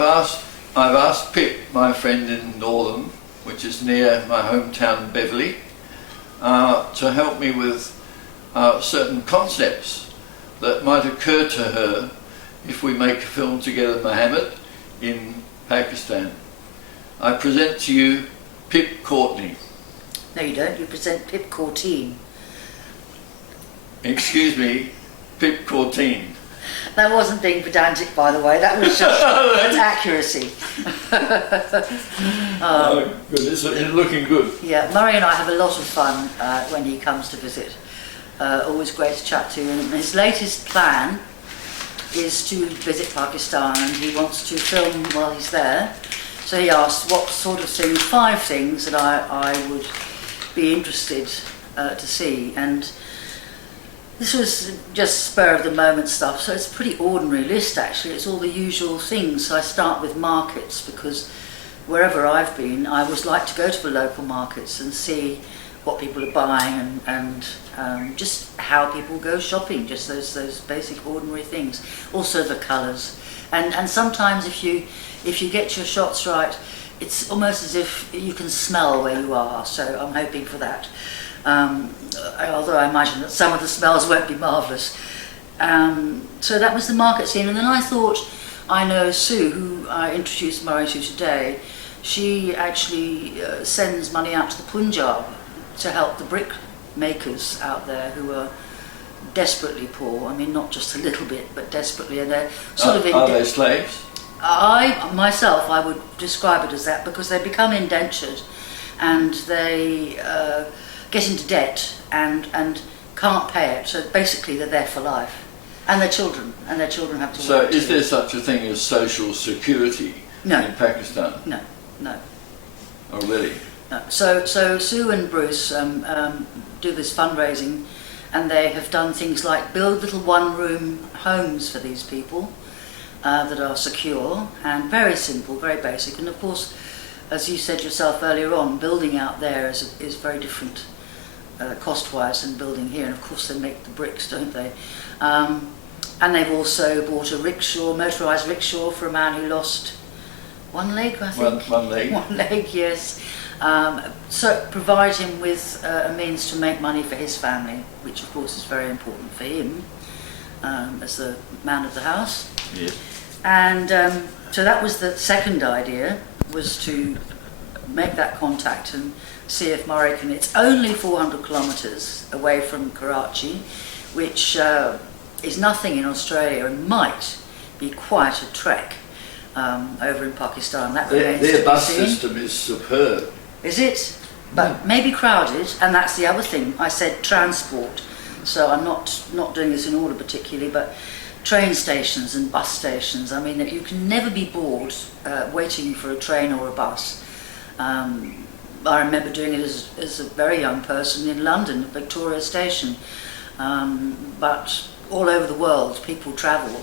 I've asked Pip, my friend in Northam, which is near my hometown Beverley, to help me with certain concepts that might occur to her if we make a film together, Mohammed, in Pakistan. I present to you Pip Courtney. No, you don't. You present Pip Courtine. Excuse me, Pip Courtine. That wasn't being pedantic, by the way. That was just accuracy. Oh, good. It's looking good. Yeah, Murray and I have a lot of fun when he comes to visit. Always great to chat to him. His latest plan is to visit Pakistan, and he wants to film while he's there. So he asked what sort of things, 5 things that I would be interested to see. And this was just spur of the moment stuff, so it's a pretty ordinary list actually. It's all the usual things. So I start with markets, because wherever I've been, I always like to go to the local markets and see what people are buying and just how people go shopping, just those basic ordinary things. Also the colours. And sometimes if you get your shots right, it's almost as if you can smell where you are, so I'm hoping for that. Although I imagine that some of the smells won't be marvellous. So that was the market scene, and then I thought, I know Sue, who I introduced Murray to today. She actually sends money out to the Punjab to help the brick makers out there who are desperately poor. I mean, not just a little bit, but desperately, and they're sort of... Are they slaves? I would describe it as that, because they become indentured and they get into debt and can't pay it. So basically they're there for life. And their children have to work. So is there such a thing as social security in Pakistan? No. Oh, really? No. So Sue and Bruce do this fundraising, and they have done things like build little one-room homes for these people that are secure and very simple, very basic. And of course, as you said yourself earlier on, building out there is very different cost-wise than building here. And of course they make the bricks, don't they? And they've also bought a rickshaw, motorised rickshaw, for a man who lost one leg, I think. One leg. One leg, yes. So provide him with a means to make money for his family, which of course is very important for him as the man of the house. Yes. And so that was the second idea, was to make that contact and see if Murray can... It's only 400 kilometres away from Karachi, which is nothing in Australia and might be quite a trek over in Pakistan. That Their bus system is superb. Is it? But maybe crowded, and that's the other thing. I said transport, so I'm not doing this in order particularly, but train stations and bus stations. I mean, you can never be bored waiting for a train or a bus. I remember doing it as a very young person in London, at Victoria Station. But all over the world, people travel,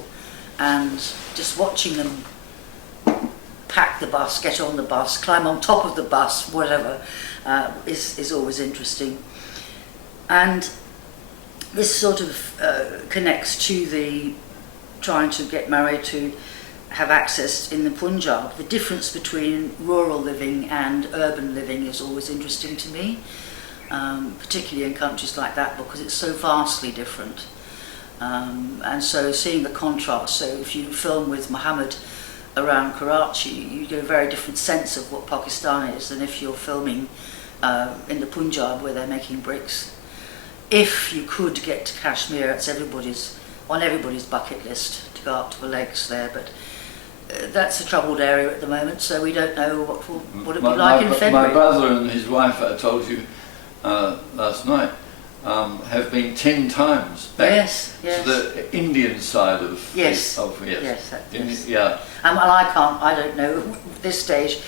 and just watching them pack the bus, get on the bus, climb on top of the bus, whatever, is always interesting. And this sort of connects to the trying to get Murray to have access in the Punjab. The difference between rural living and urban living is always interesting to me, particularly in countries like that, because it's so vastly different. And so seeing the contrast, so if you film with Mohammed around Karachi, you get a very different sense of what Pakistan is than if you're filming in the Punjab, where they're making bricks. If you could get to Kashmir, it's on everybody's bucket list to go up to the lakes there, but that's a troubled area at the moment, so we don't know what it'll be like in February. My brother and his wife, I told you last night, have been 10 times back to the Indian side of yes. Yeah. And well, I don't know at this stage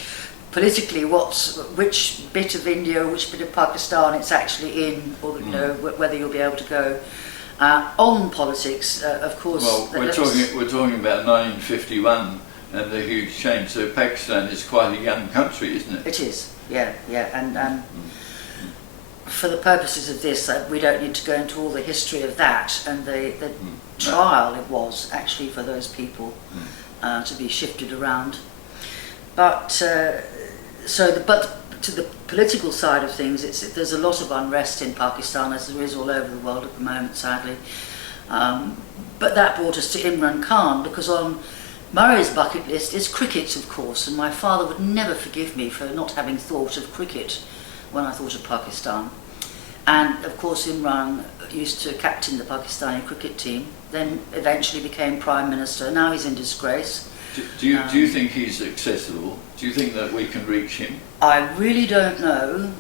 politically which bit of India or which bit of Pakistan it's actually in, or whether you'll be able to go. On politics, of course. Well, we're talking about 1951 and the huge change. So Pakistan is quite a young country, isn't it? It is, yeah, and for the purposes of this, we don't need to go into all the history of that and the trial it was actually for those people to be shifted around. But to the political side of things, there's a lot of unrest in Pakistan, as there is all over the world at the moment, sadly. But that brought us to Imran Khan, because on Murray's bucket list is cricket, of course, and my father would never forgive me for not having thought of cricket when I thought of Pakistan. And of course Imran used to captain the Pakistani cricket team, then eventually became Prime Minister. Now he's in disgrace. Do you think he's accessible? Do you think that we can reach him? I really don't know,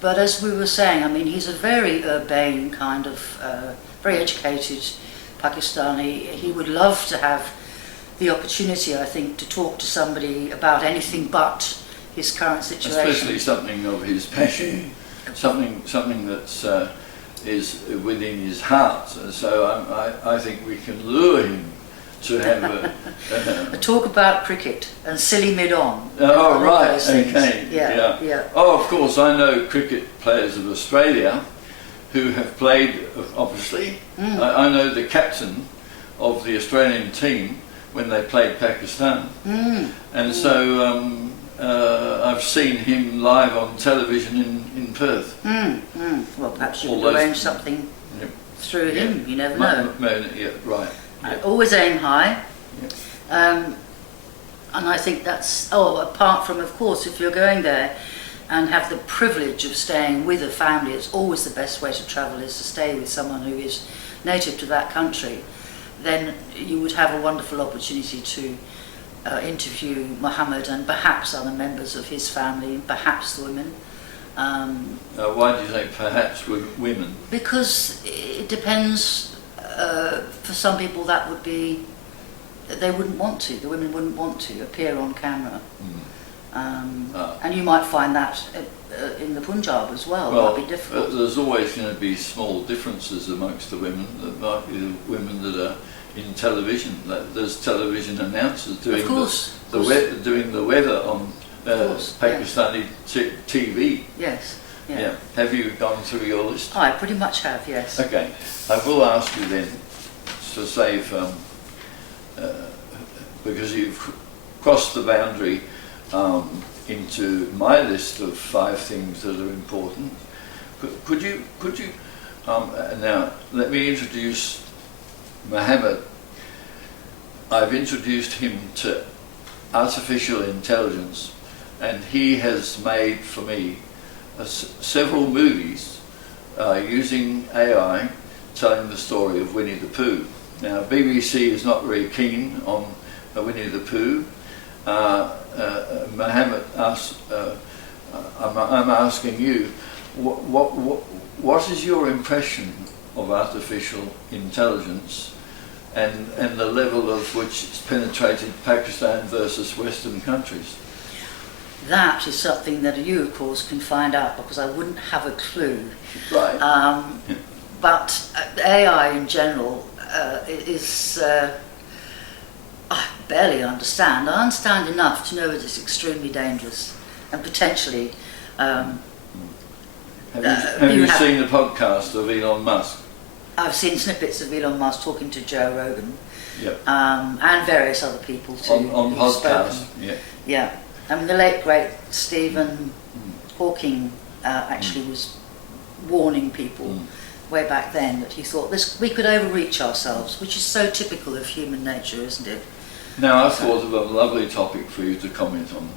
but as we were saying, I mean, he's a very urbane kind of, very educated Pakistani. He would love to have the opportunity, I think, to talk to somebody about anything but his current situation. Especially something of his passion, something that's is within his heart. So I think we can lure him to have a talk about cricket and silly mid-on. Oh right, okay. Yeah. Oh, of course, I know cricket players of Australia who have played, obviously. I know the captain of the Australian team when they played Pakistan. And so I've seen him live on television in Perth. Well, perhaps you could arrange something through him, you never know. Yeah, right. Yeah. Always aim high. And I think that's, apart from, of course, if you're going there and have the privilege of staying with a family, it's always the best way to travel, is to stay with someone who is native to that country. Then you would have a wonderful opportunity to interview Mohammed and perhaps other members of his family, perhaps the women. Why do you say perhaps women? Because it depends. For some people that would be, they wouldn't want to, the women wouldn't want to appear on camera. And you might find that in the Punjab as well. It might be difficult. There's always going to be small differences amongst the women. There might be the women that are in television. There's television announcers doing doing the weather on Pakistani TV. Yes. Yeah. Have you gone through your list? I pretty much have, yes. Okay. I will ask you then to save, because you've crossed the boundary into my list of 5 things that are important. Could you now let me introduce Mohammed. I've introduced him to artificial intelligence, and he has made for me several movies using AI, telling the story of Winnie the Pooh. Now, BBC is not very keen on Winnie the Pooh. Mohammed asks, I'm asking you, what is your impression of artificial intelligence and the level of which it's penetrated Pakistan versus Western countries? That is something that you, of course, can find out, because I wouldn't have a clue. Right. But AI in general is, I barely understand. I understand enough to know that it's extremely dangerous and potentially... have you seen the podcast of Elon Musk? I've seen snippets of Elon Musk talking to Joe Rogan. Yep. And various other people too. On podcasts, Yeah. I mean, the late, great Stephen Hawking actually was warning people way back then that he thought we could overreach ourselves, which is so typical of human nature, isn't it? Now, I thought of a lovely topic for you to comment on.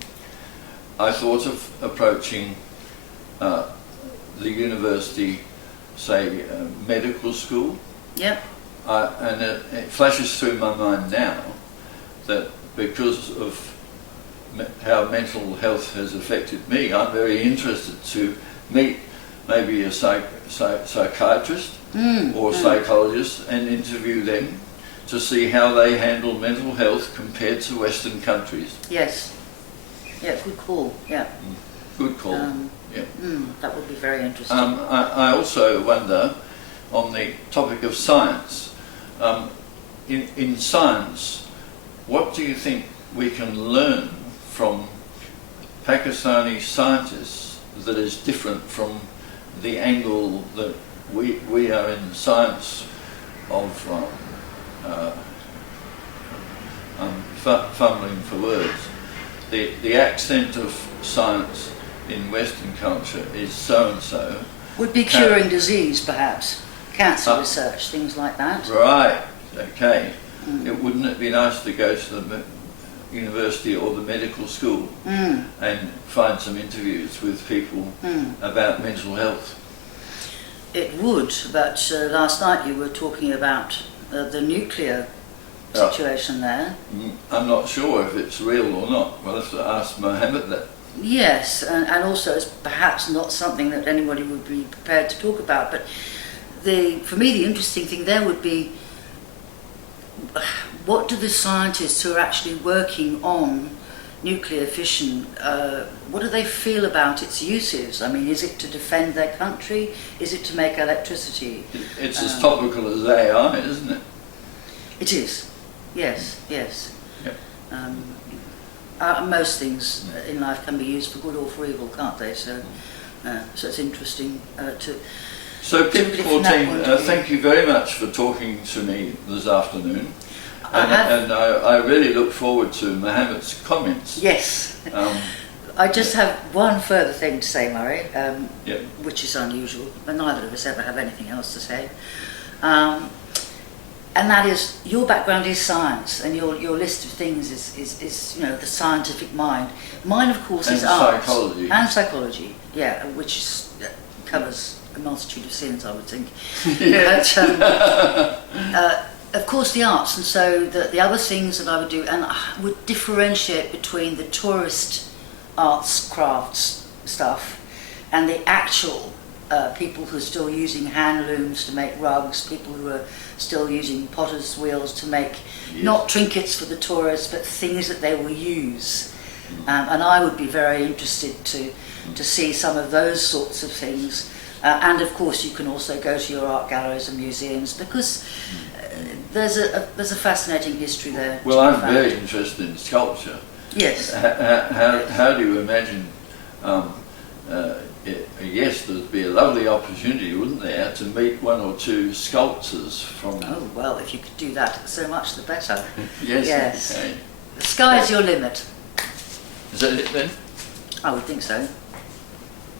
I thought of approaching the university, say, medical school. Yep. And it flashes through my mind now that because of how mental health has affected me, I'm very interested to meet maybe a psychiatrist or psychologist and interview them to see how they handle mental health compared to Western countries. Yes. Yeah, good call. Yeah. Good call. That would be very interesting. I also wonder, on the topic of science, in science, what do you think we can learn from Pakistani scientists that is different from the angle that we are in science of fumbling for words. The accent of science in Western culture is so and so. Would be curing disease, perhaps. Cancer research, things like that. Right, okay. Wouldn't it be nice to go to the university or the medical school and find some interviews with people about mental health? It would, but last night you were talking about the nuclear situation there. I'm not sure if it's real or not. We'll have to ask Mohammed that. Yes, and also it's perhaps not something that anybody would be prepared to talk about, but for me the interesting thing there would be, what do the scientists who are actually working on nuclear fission, what do they feel about its uses? I mean, is it to defend their country? Is it to make electricity? It's as topical as AI, isn't it? It is, yes, yes. Yep. Most things in life can be used for good or for evil, can't they? So, so it's interesting to... So PIP 14, thank you very much for talking to me this afternoon. And I really look forward to Mohammed's comments. Yes. I just have one further thing to say, Murray, which is unusual, but neither of us ever have anything else to say. And that is, your background is science, and your list of things is you know, the scientific mind. Mine, of course, is art. Psychology. And psychology, yeah, which covers a multitude of sins, I would think. But, of course, the arts, and so the other things that I would do, and I would differentiate between the tourist arts, crafts stuff, and the actual people who are still using hand looms to make rugs, people who are still using potter's wheels to make not trinkets for the tourists, but things that they will use. And I would be very interested to see some of those sorts of things. And of course, you can also go to your art galleries and museums, because there's a fascinating history there. Well, I'm very interested in sculpture. Yes. How do you imagine? Yes, there'd be a lovely opportunity, wouldn't there, to meet one or two sculptors from... Oh, well, if you could do that, so much the better. Yes. Okay. The sky's your limit. Is that it then? I would think so.